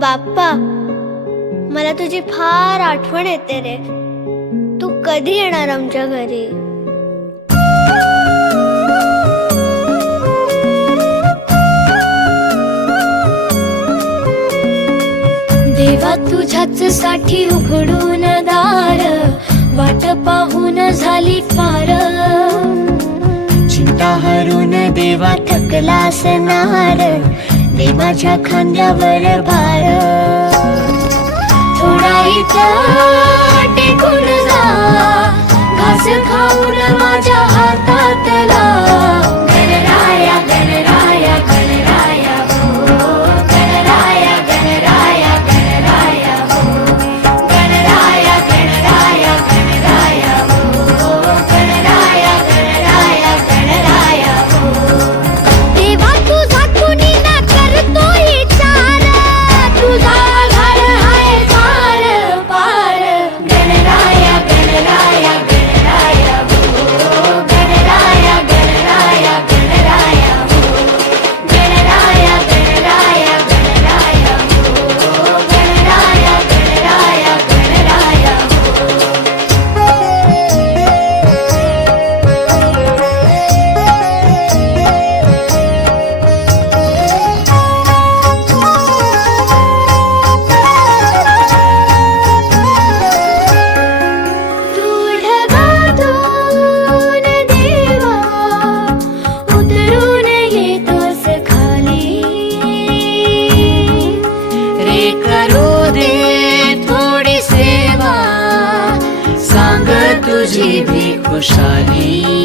बाप्पा मला तुझी फार आठवण येते रे. तू कधी येणार आमच्या घरी? देवा तुझ्याच साठी उघडून दार वाट पाहून झाली फार. चिंता हरून देवा थकला असणार दे माझ्या खांद्यावर भार थोडा इथं तुझी भी खुशहाली।